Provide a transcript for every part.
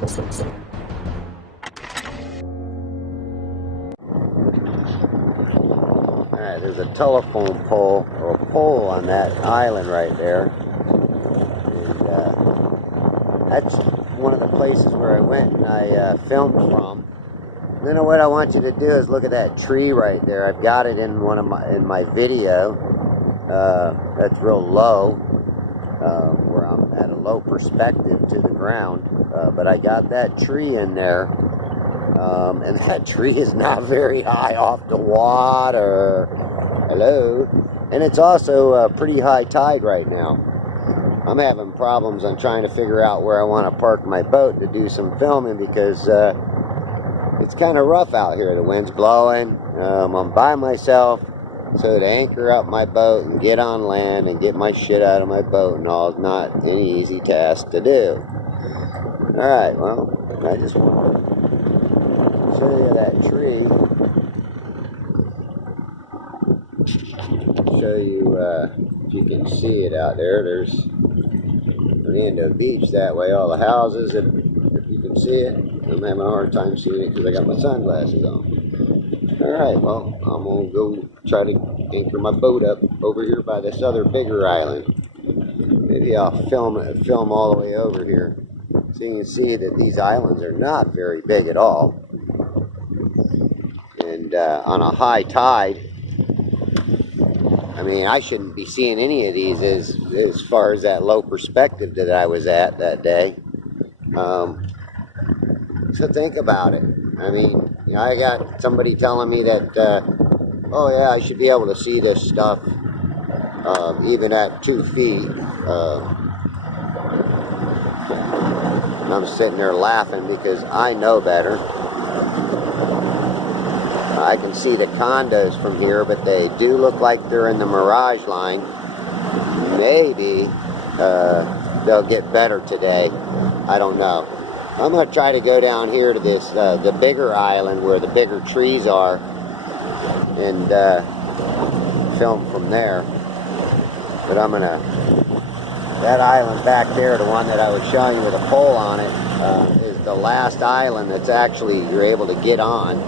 Alright, there's a telephone pole, or a pole on that island right there. And that's one of the places where I went and I filmed from. Then what I want you to do is look at that tree right there. I've got it in my video. That's real low, where I'm at a low perspective to the ground. But I got that tree in there, and that tree is not very high off the water. Hello. And it's also pretty high tide right now. I'm having problems on trying to figure out where I want to park my boat to do some filming because it's kind of rough out here. The wind's blowing. I'm by myself, so to anchor up my boat and get on land and get my shit out of my boat and all is not any easy task to do. Alright, well, I just want to show you that tree. Show you if you can see it out there. There's Hernando Beach that way, all the houses, if you can see it. I'm having a hard time seeing it because I got my sunglasses on. Alright, well, I'm going to go try to anchor my boat up over here by this other bigger island. Maybe I'll film all the way over here. So you can see that these islands are not very big at all. And on a high tide, I mean, I shouldn't be seeing any of these as far as that low perspective that I was at that day. So think about it. I mean, you know, I got somebody telling me that, oh yeah, I should be able to see this stuff even at 2 feet. And I'm sitting there laughing because I know better. I can see the condos from here, but they do look like they're in the mirage line. Maybe they'll get better today. I don't know. I'm going to try to go down here to this, the bigger island where the bigger trees are, and film from there. But I'm going to, that island back there, the one that I was showing you with a pole on it, is the last island that's actually you're able to get on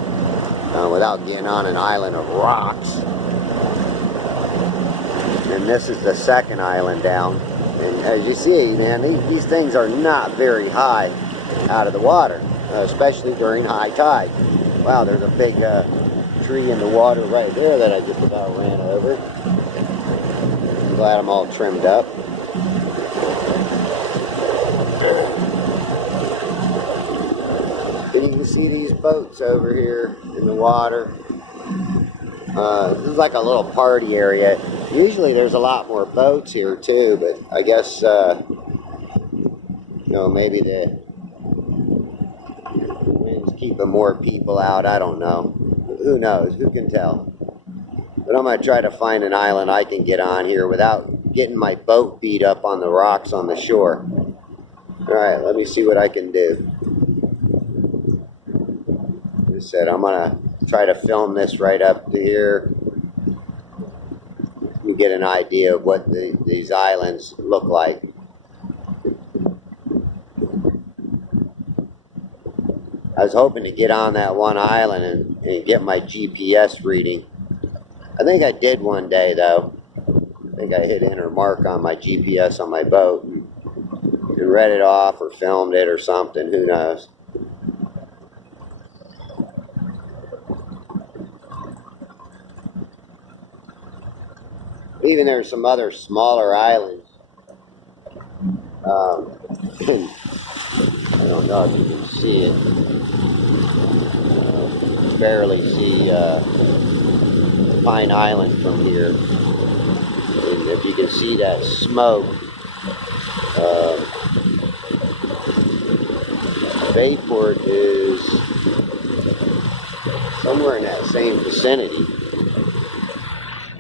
without getting on an island of rocks. And this is the second island down. And as you see, man, these things are not very high out of the water, especially during high tide. Wow, there's a big tree in the water right there that I just about ran over. I'm glad I'm all trimmed up. And you can see these boats over here in the water. This is like a little party area. Usually there's a lot more boats here too, but I guess, you know, maybe the wind's keeping more people out. I don't know. Who knows? Who can tell? But I'm going to try to find an island I can get on here without getting my boat beat up on the rocks on the shore. Alright, let me see what I can do. Like I said, I'm going to try to film this right up to here. You get an idea of what these islands look like. I was hoping to get on that one island and get my GPS reading. I think I did one day though. I think I hit enter mark on my GPS on my boat and read it off or filmed it or something, who knows. Even there's some other smaller islands. I don't know if you can see it. Barely see Pine Island from here. And if you can see that smoke, Bayport is somewhere in that same vicinity.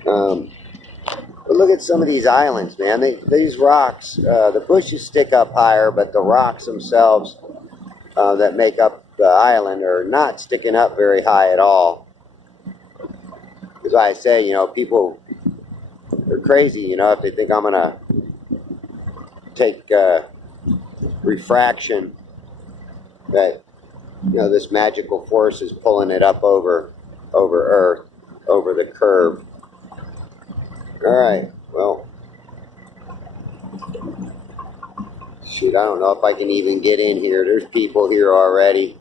But look at some of these islands, man. These rocks, the bushes stick up higher, but the rocks themselves that make up the island are not sticking up very high at all. As I say, you know, people are crazy, you know, if they think I'm going to take refraction that, you know, this magical force is pulling it up over Earth, over the curve. All right, well, shoot, I don't know if I can even get in here. There's people here already.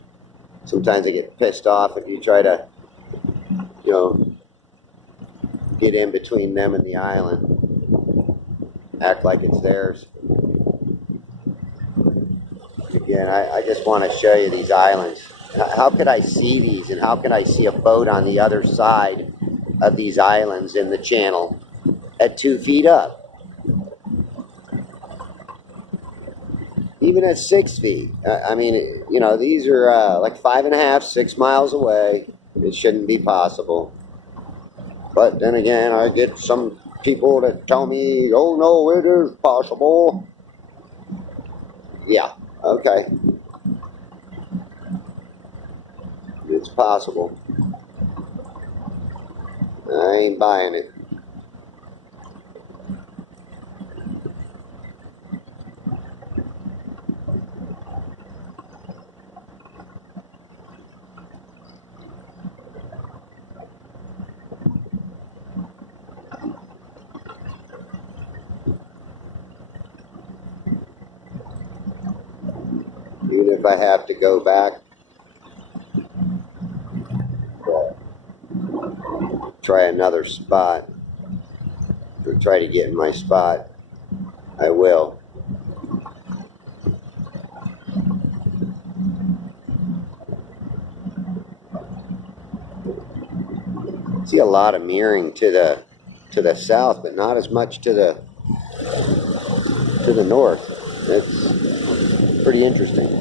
Sometimes I get pissed off if you try to, you know, get in between them and the island, act like it's theirs. Again, I just want to show you these islands. How could I see these, and how can I see a boat on the other side of these islands in the channel at 2 feet up? Even at 6 feet. I mean, you know, these are like 5.5, 6 miles away. It shouldn't be possible. But then again, I get some people that tell me, oh no, it is possible. Yeah, okay. It's possible. I ain't buying it. Even if I have to go back, try another spot, or try to get in my spot, I will. See a lot of mirroring to the south, but not as much to the north. It's pretty interesting.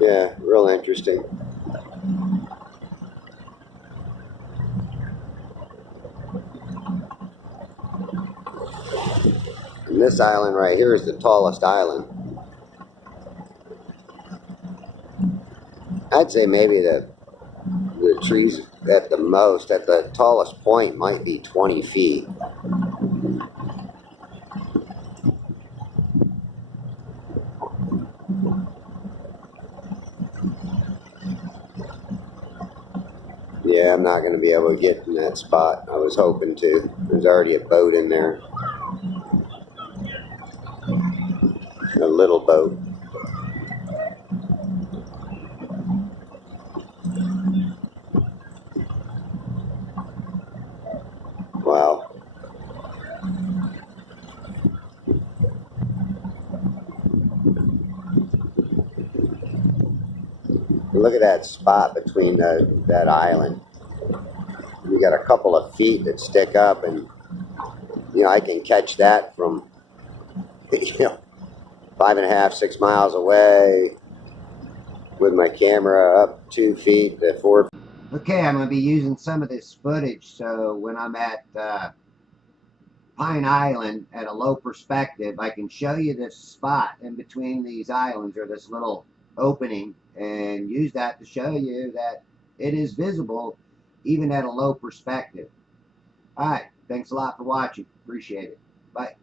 Yeah, real interesting. And this island right here is the tallest island. I'd say maybe the trees at the most, at the tallest point, might be 20 feet. Yeah, I'm not going to be able to get in that spot. I was hoping to. There's already a boat in there. A little boat. Wow. Look at that spot between that island. You got a couple of feet that stick up, and you know, I can catch that from, you know, 5.5, 6 miles away with my camera up 2 feet to 4 feet. Okay, I'm going to be using some of this footage, so when I'm at Pine Island at a low perspective, I can show you this spot in between these islands, or this little opening, and use that to show you that it is visible even at a low perspective. Alright, thanks a lot for watching. Appreciate it. Bye.